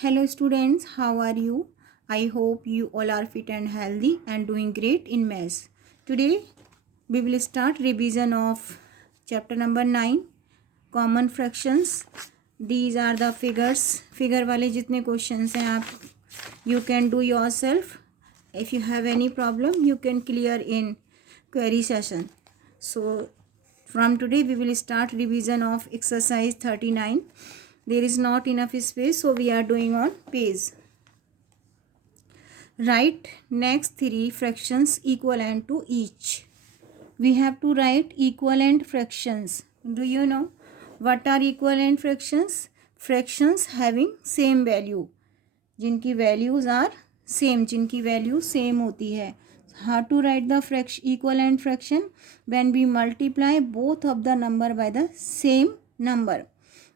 Hello students, how are you? I hope you all are fit and healthy and doing great in maths. Today we will start revision of chapter number 9 common fractions. These are the figures. Figure वाले जितने questions हैं आप you can do yourself. If you have any problem you can clear in query session. So from today we will start revision of exercise 39. There is not enough space, so we are doing on page. Write next three fractions equivalent to each. We have to write equivalent fractions. Do you know what are equivalent fractions? Fractions having same value. जिनकी values are same, जिनकी value same होती है. How to write the equivalent fraction? When we multiply both of the number by the same number.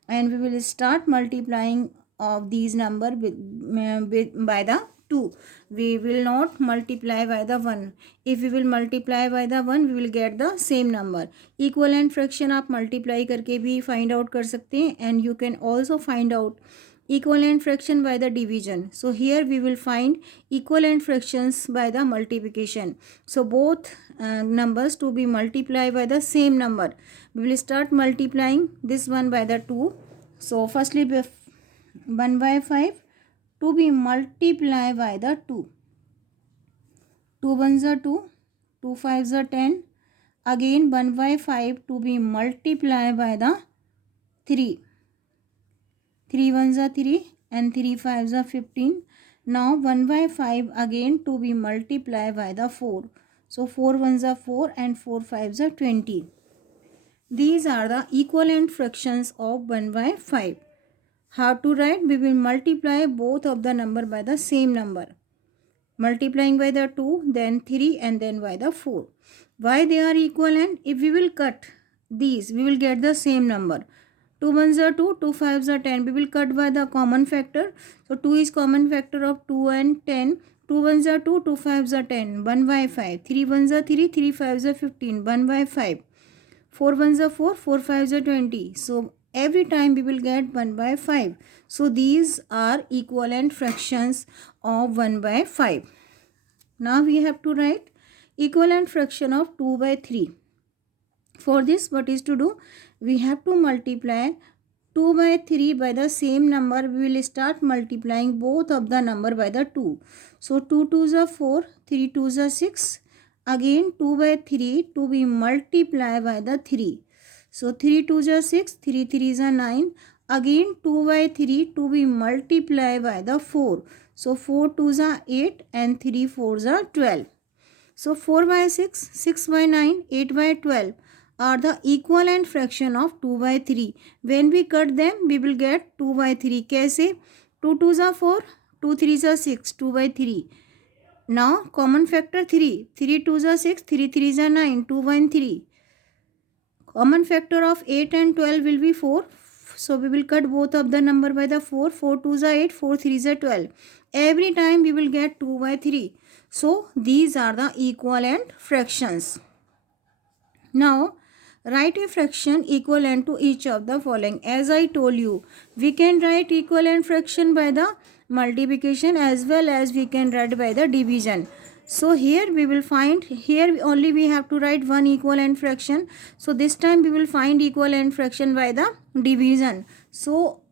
And we will start multiplying of these number by the 2. We will not multiply by the 1. If we will multiply by the 1 we will get the same number. Equivalent fraction आप multiply करके भी find out कर सकते हैं and you can also find out equivalent fraction by the division. So here we will find equivalent fractions by the multiplication. So both numbers to be multiplied by the same number. We will start multiplying this one by the 2. So firstly 1 by 5 to be multiplied by the 2. 2 ones are 2, 2 fives are 10. Again 1 by 5 to be multiplied by the 3. 3 ones are 3 and 3 fives are 15. Now 1 by 5 again to be multiplied by the 4. So 4 ones are 4 and 4 fives are 20. These are the equivalent fractions of 1 by 5. How to write? We will multiply both of the number by the same number. Multiplying by the 2, then 3 and then by the 4. Why they are equivalent? If we will cut these, we will get the same number. 2 ones are 2, 2 fives are 10. We will cut by the common factor. So 2 is common factor of 2 and 10. 2 ones are 2, 2 fives are 10. 1 by 5. 3 ones are 3, 3 fives are 15. 1 by 5. 4 ones are 4, 4 fives are 20. So every time we will get 1 by 5. So these are equivalent fractions of 1 by 5. Now we have to write equivalent fraction of 2 by 3. For this what is to do? We have to multiply 2 by 3 by the same number. We will start multiplying both of the number by the 2. So 2 2s are 4, 3 2s are 6. Again 2 by 3 to be multiplied by the 3. So 3 2s are 6, 3 3s are 9. Again 2 by 3 to be multiplied by the 4. So 4 2s are 8 and 3 4s are 12. So 4 by 6, 6 by 9, 8 by 12 are the equivalent fraction of 2 by 3. When we cut them, we will get 2 by 3. कैसे? 2 2s are 4, 2 3s are 6, 2 by 3. Now common factor 3. 3 2s are 6, 3 3s are 9, 2 1 3. Common factor of 8 and 12 will be 4. So we will cut both of the number by the 4. 4 2s are 8, 4 3s are 12. Every time we will get 2 by 3. So these are the equivalent fractions. Now write a fraction equivalent to each of the following. As I told you, we can write equivalent fraction by the multiplication as well as we can write by the division. So here we will find, here only we have to write one equivalent fraction. So this time we will find equivalent fraction by the division. So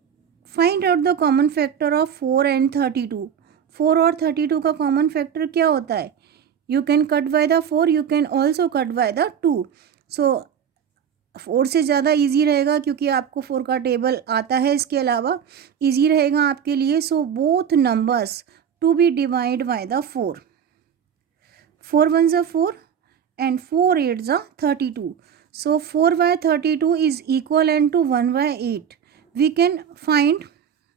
find out the common factor of 4 and 32. 4 और 32 का common factor क्या होता है? You can cut by the 4, you can also cut by the 2. So 4 से ज़्यादा easy रहेगा क्योंकि आपको 4 का टेबल आता है. इसके अलावा ईजी रहेगा आपके लिए. So both numbers to be divide by the 4. 4 ones are 4 and 4 8s are 32. So 4 by 32 is equivalent to 1 by 8. We can find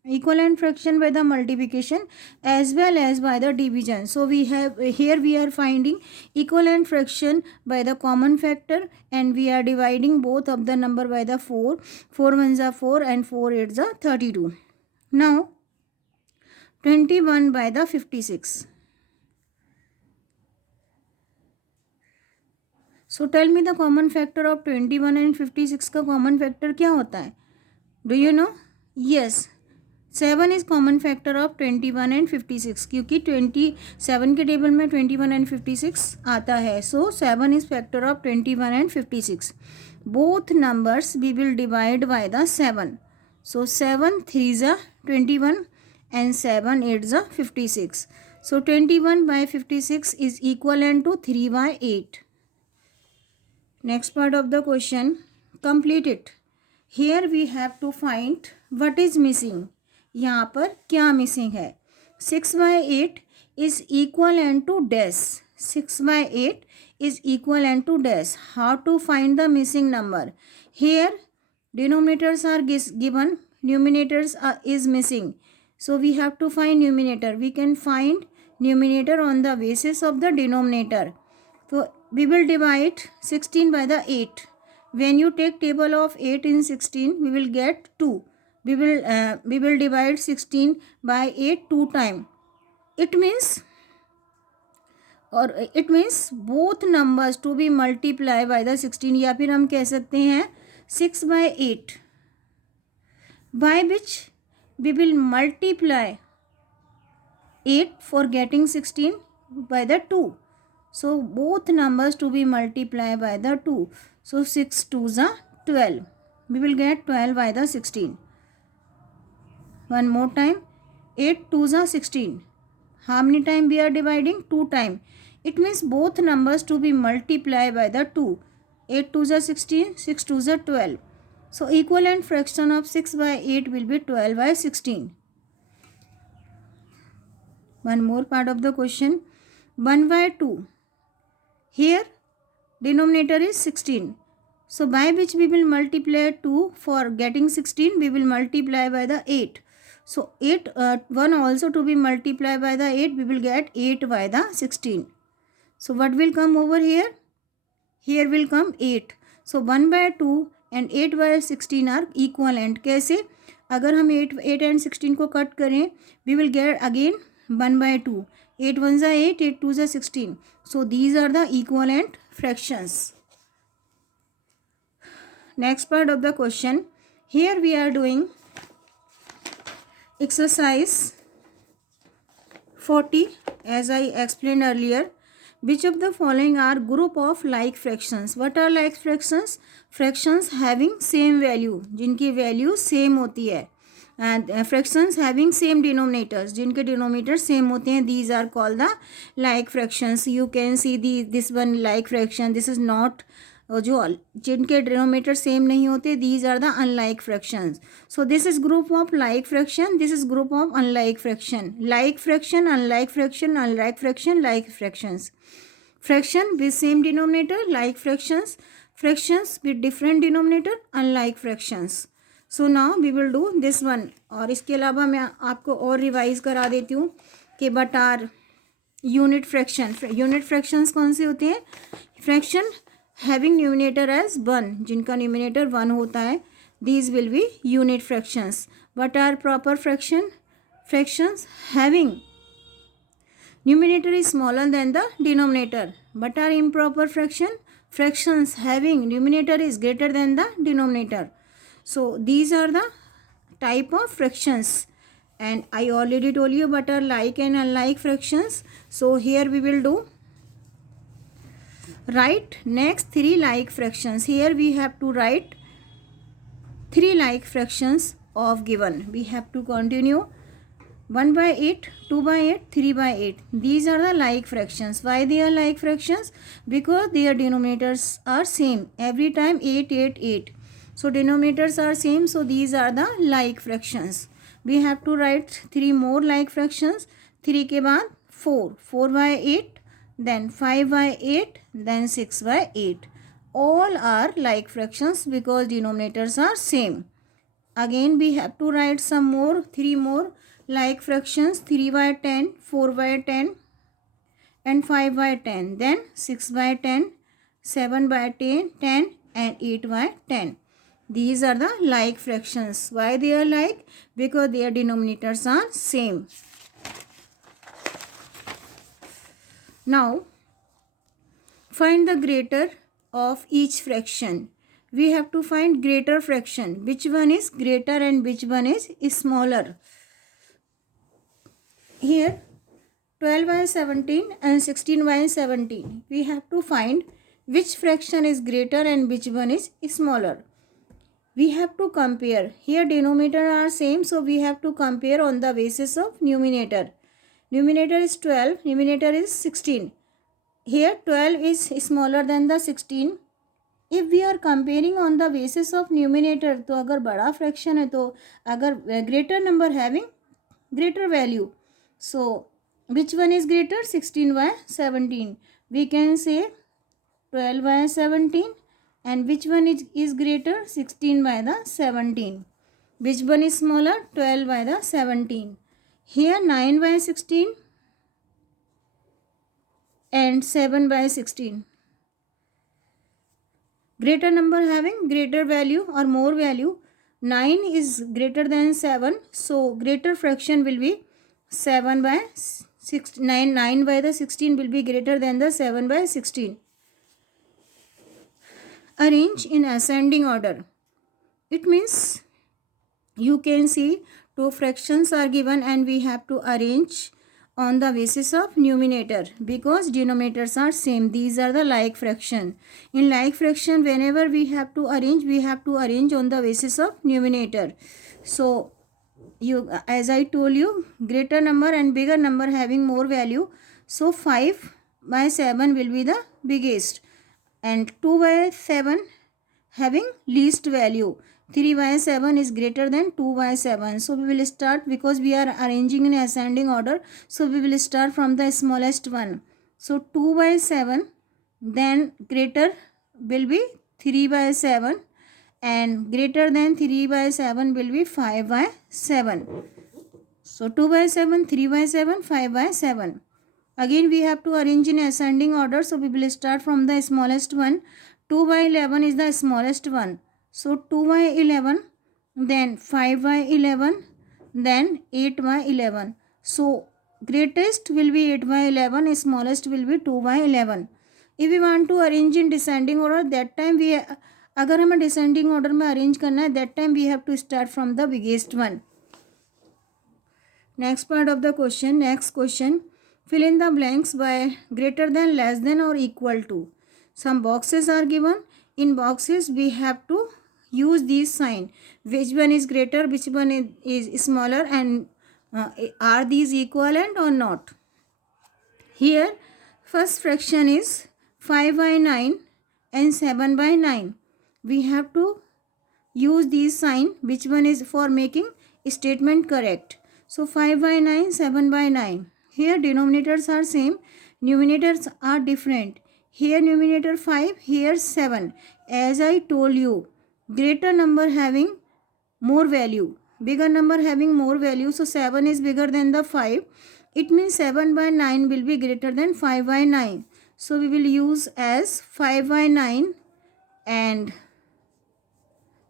equivalent fraction by the multiplication as well as by the division. So we have here we are finding equivalent fraction by the common factor and we are dividing both of the number by the 4. 4 ones are 4 and 4 8s are 32. Now 21 by the 56. So tell me the common factor of 21 and 56 का common factor क्या होता है? Do you know? Yes. 7 is common factor of 21 and 56, क्योंकि 27 के table में 21 and 56 आता है. So 7 is factor of 21 and 56. Both numbers we will divide by the 7. So 7 3s are 21 and 7 8s are 56. So 21 by 56 is equivalent to 3 by 8. Next part of the question, complete it. Here we have to find what is missing. यहाँ पर क्या missing है. 6/8 is equivalent to dash. 6/8 is equivalent to dash. How to find the missing number? Here denominators are given, numerators is missing. So we have to find numerator. We can find numerator on the basis of the denominator. So we will divide 16 by the 8. When you take table of 8 in 16, we will get 2. We will divide 16 by 8 2 times. It means both numbers to be multiplied by the 16, या फिर हम कह सकते हैं 6/8, by which we will multiply 8 for getting 16 by the 2. So both numbers to be multiplied by the 2. So 6 2s are 12. We will get 12 by the 16. One more time. 8 2s are 16. How many times we are dividing? 2 times. It means both numbers to be multiplied by the 2. 8 2s are 16. 6 2s are 12. So equivalent fraction of 6/8 will be 12 by 16. One more part of the question. 1/2. Here denominator is 16. So by which we will multiply 2 for getting 16, we will multiply by the 8. So 1 also to be multiplied by the 8, we will get 8 by the 16. So what will come over here? Here will come 8. So 1/2 and 8/16 are equivalent. कैसे? अगर हम 8 and 16 को cut करें, we will get again 1/2. 8 1s are 8, 8 2s are 16. So these are the equivalent fractions. Next part of the question. Here we are doing exercise 40. As I explained earlier, which of the following are group of like fractions? What are like fractions? Fractions having same value, जिनकी value same होती है, and fractions having same denominators, जिनके denominators same होते हैं. These are called the like fractions. You can see this one like fraction. This is not जो जिनके denominator same नहीं होते, these are the unlike fractions. So this is group of like fraction, this is group of unlike fraction. Like fraction, unlike fraction, unlike fraction, like fractions. Fraction with same denominator like fractions, fractions with different denominator unlike fractions. So now we will do this one. और इसके अलावा मैं आपको और revise करा देती हूँ कि but are unit fraction. Unit fractions कौन से होते हैं? फ्रैक्शन हैविंग न्यूमिनेटर एज 1, जिनका न्यूमिनेटर 1 होता है, these will be unit fractions. What are proper fraction? Fractions having numerator is smaller than the denominator. What are improper fraction? Fractions having numerator is greater than the denominator. So these are the type of fractions, and I already told you what are like and unlike fractions. So here we will do write next 3 like fractions. Here we have to write 3 like fractions of given. We have to continue 1/8, 2/8, 3/8. These are the like fractions. Why they are like fractions? Because their denominators are same. Every time 8 8 8. So denominators are same, so these are the like fractions. We have to write 3 more like fractions. 3 के बाद 4, 4/8, then 5/8, then 6/8. All are like fractions because denominators are same. Again we have to write some more, 3 more like fractions. 3/10, 4/10, and 5/10. Then 6/10, 7/10, 10, and 8/10. These are the like fractions. Why they are like? Because their denominators are same. Now find the greater of each fraction. We have to find greater fraction. Which one is greater and which one is smaller? here 12 by 17 and 16 by 17. We have to find which fraction is greater and which one is smaller. We have to compare. Here denominator are same, so we have to compare on the basis of numerator. Numerator is 12, numerator is 16. Here 12 is smaller than the 16. If we are comparing on the basis of numerator, तो अगर बड़ा fraction है तो अगर greater number having greater value, so which one is greater? 16 by 17. We can say 12 by 17, and which one is greater? 16 by the 17. Which one is smaller? 12 by the 17. Here 9 by 16 and 7 by 16. Greater number having greater value or more value. 9 is greater than 7, so greater fraction will be 7 by 9. 9 by the 16 will be greater than the 7 by 16. Arrange in ascending order. It means you can see two fractions are given and we have to arrange on the basis of numerator because denominators are same. These are the like fraction. In like fraction, whenever we have to arrange on the basis of numerator. So you, as I told you, greater number and bigger number having more value. So 5 by 7 will be the biggest, and 2 by 7 having least value. 3 by 7 is greater than 2 by 7. So we will start, because we are arranging in ascending order, so we will start from the smallest one. So 2 by 7, then greater will be 3 by 7, and greater than 3 by 7 will be 5 by 7. So 2 by 7, 3 by 7, 5 by 7. Again we have to arrange in ascending order, so we will start from the smallest one. 2 by 11 is the smallest one. So 2 by 11, then 5 by 11, then 8 by 11. So greatest will be 8 by 11, smallest will be 2 by 11. If we want to arrange in descending order, that time we, अगर हमें descending order में arrange करना है, that time we have to start from the biggest one. Next part of the question. Next question. Fill in the blanks by greater than, less than or equal to. Some boxes are given. In boxes we have to use these sign. Which one is greater, which one is smaller, and are these equivalent or not. Here first fraction is 5 by 9 and 7 by 9. We have to use these sign. Which one is for making statement correct. So 5 by 9, 7 by 9. Here denominators are same, numerators are different. Here numerator 5, here 7. As I told you, greater number having more value, bigger number having more value. So 7 is bigger than the 5. It means 7 by 9 will be greater than 5 by 9. So we will use as 5 by 9 and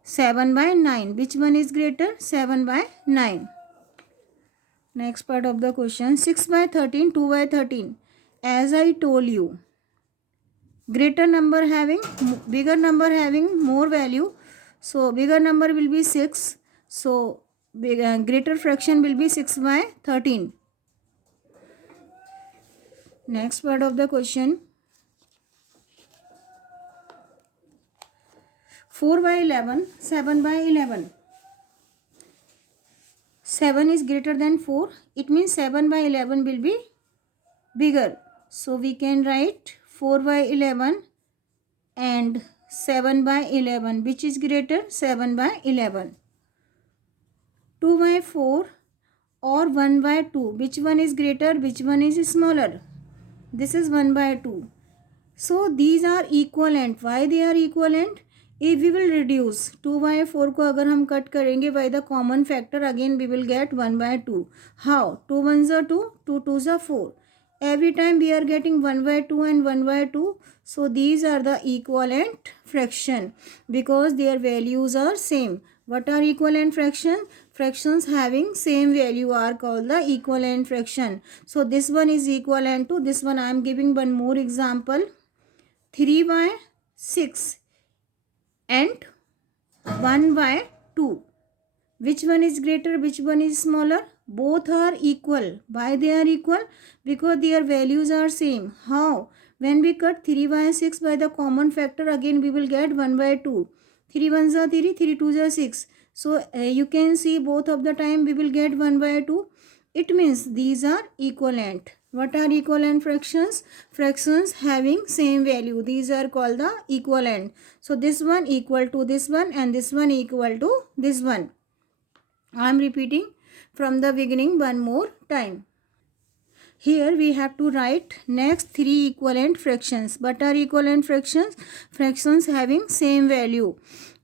7 by 9. Which one is greater? 7 by 9. Next part of the question. 6 by 13, 2 by 13. As I told you, greater number having, bigger number having more value. So bigger number will be 6. So greater fraction will be 6 by 13. Next part of the question. 4 by 11, 7 by 11. 7 is greater than 4. It means 7 by 11 will be bigger. So we can write 4 by 11 and 7 by 11. Which is greater? 7 by 11. 2 by 4 or 1 by 2. Which one is greater? Which one is smaller? This is 1 by 2. So these are equivalent. Why they are equivalent? If we will reduce 2 by 4 को अगर हम cut करेंगे by the common factor, again we will get 1 by 2. How? 2 1s are 2, 2 2s are 4. Every time we are getting 1 by 2 and 1 by 2. So these are the equivalent fraction because their values are same. What are equivalent fraction? Fractions having same value are called the equivalent fraction. So this one is equivalent to this one. I am giving one more example. 3 by 6 and 1 by 2. Which one is greater? Which one is smaller? both are equal. Why they are equal? Because their values are same. How? When we cut 3 by 6 by the common factor, again we will get 1 by 2. 3 1s are 3, 3 2s are 6. So you can see both of the time we will get 1 by 2. It means these are equivalent. What are equivalent fractions? Fractions having same value. These are called the equivalent. So this one equal to this one and this one equal to this one. I am repeating from the beginning one more time. Here we have to write next three equivalent fractions. What are equivalent fractions? Fractions having same value.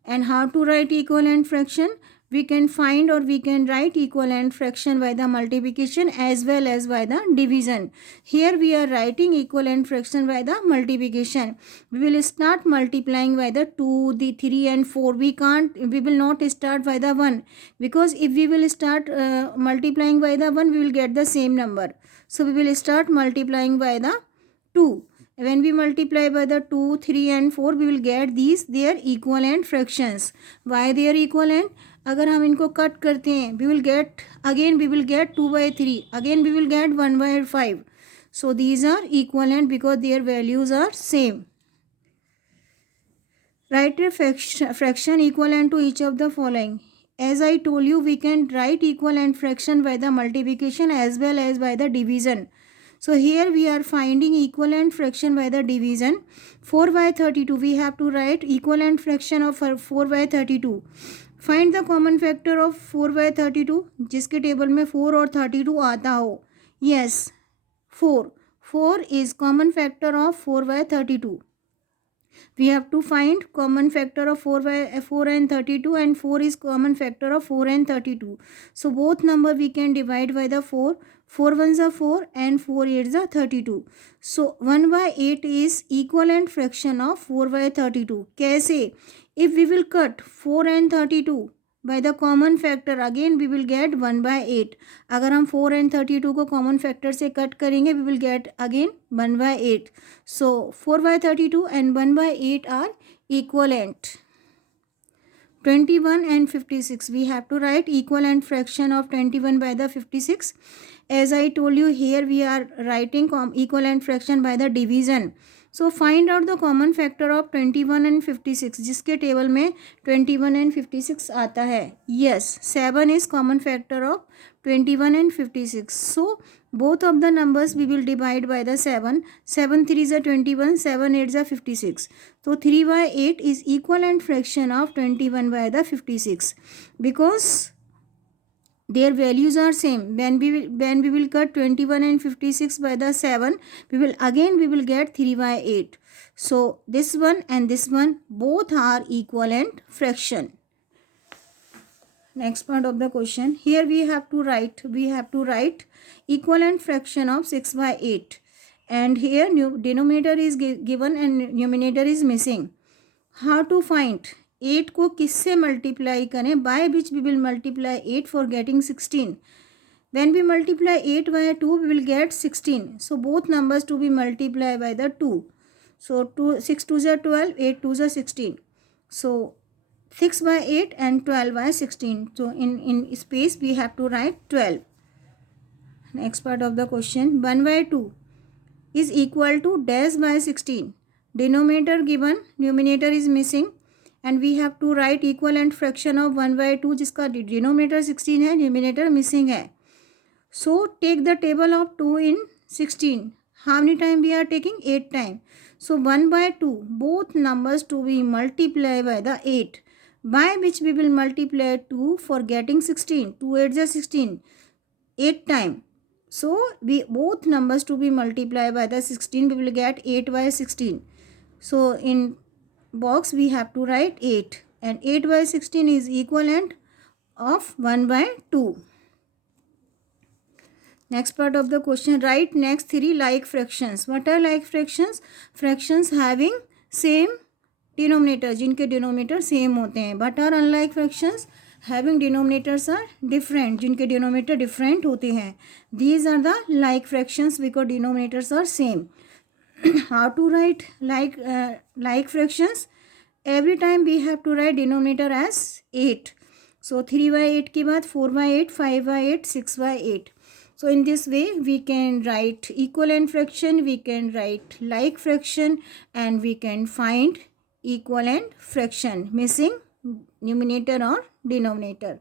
And how to write equivalent fraction? We can find or we can write equivalent fraction by the multiplication as well as by the division. Here we are writing equivalent fraction by the multiplication. We will start multiplying by the 2, the 3 and 4. We will not start by the 1, because if we will start multiplying by the 1, we will get the same number. So we will start multiplying by the 2. When we multiply by the 2, 3 and 4, we will get these their equivalent fractions. Why they are equivalent? अगर हम इनको cut करते हैं, we will get 2 by 3, again we will get 1 by 5. So these are equivalent because their values are same. Write a fraction equivalent to each of the following. As I told you, we can write equivalent fraction by the multiplication as well as by the division. So here we are finding equivalent fraction by the division. 4 by 32, we have to write equivalent fraction of 4 by 32. Find the common factor of 4 by 32, जिसके table में 4 और 32 आता हो. Yes, 4 is common factor of 4 by 32. We have to find common factor of 4 and 32, and 4 is common factor of 4 and 32. So both number we can divide by the 4. 4 1s are 4 and 4 8s are 32. So 1 by 8 is equivalent fraction of 4 by 32. कैसे? If we will cut 4 and 32 by the common factor, again we will get 1 by 8. अगर हम 4 and 32 को common factor से cut करेंगे, we will get again 1 by 8. So 4 by 32 and 1 by 8 are equivalent. 21 and 56, we have to write equivalent fraction of 21 by the 56. As I told you, here we are writing equivalent fraction by the division. So find out the common factor of 21 and 56, जिसके table में 21 and 56 आता है. Yes, 7 is common factor of 21 and 56. So both of the numbers we will divide by the 7. 7 3s are 21, 7 8s are 56. So 3 by 8 is equivalent fraction of 21 by the 56, because their values are same. When we will cut 21 and 56 by the 7, we will get 3 by 8. So this one and this one both are equivalent fraction. Next part of the question. Here we have to write equivalent fraction of 6 by 8, and here denominator is given and numerator is missing. How to find? 8 को किससे multiply करें? By which we will multiply 8 for getting 16. When we multiply 8 by 2, we will get 16. So both numbers to be multiplied by the 2. So 6 2s are 12, 8 2s are 16. So 6 by 8 and 12 by 16. So in space we have to write 12. Next part of the question. 1 by 2 is equal to dash by 16. Denominator given, numerator is missing. And we have to write equivalent fraction of 1 by 2, जिसका denominator 16 है, numerator missing है. So take the table of 2 in 16. How many time we are taking? 8 time. So 1 by 2, both numbers to be multiplied by the 8, by which we will multiply 2 for getting 16. 2 8s are 16, 8 time. So both numbers to be multiplied by the 16, we will get 8 by 16. So in box we have to write 8, and 8 by 16 is equivalent of 1 by 2. Next part of the question. Write next three like fractions. What are like fractions? Fractions having same denominator, जिनके denominator same होते हैं. What are unlike fractions? Having denominators are different, जिनके denominator different होते हैं. These are the like fractions because denominators are same. How to write like fractions? Every time we have to write denominator as 8. So 3/8 के बाद 4/8, 5/8, 6/8. So in this way we can write equivalent fraction, we can write like fraction, and we can find equivalent fraction missing numerator or denominator.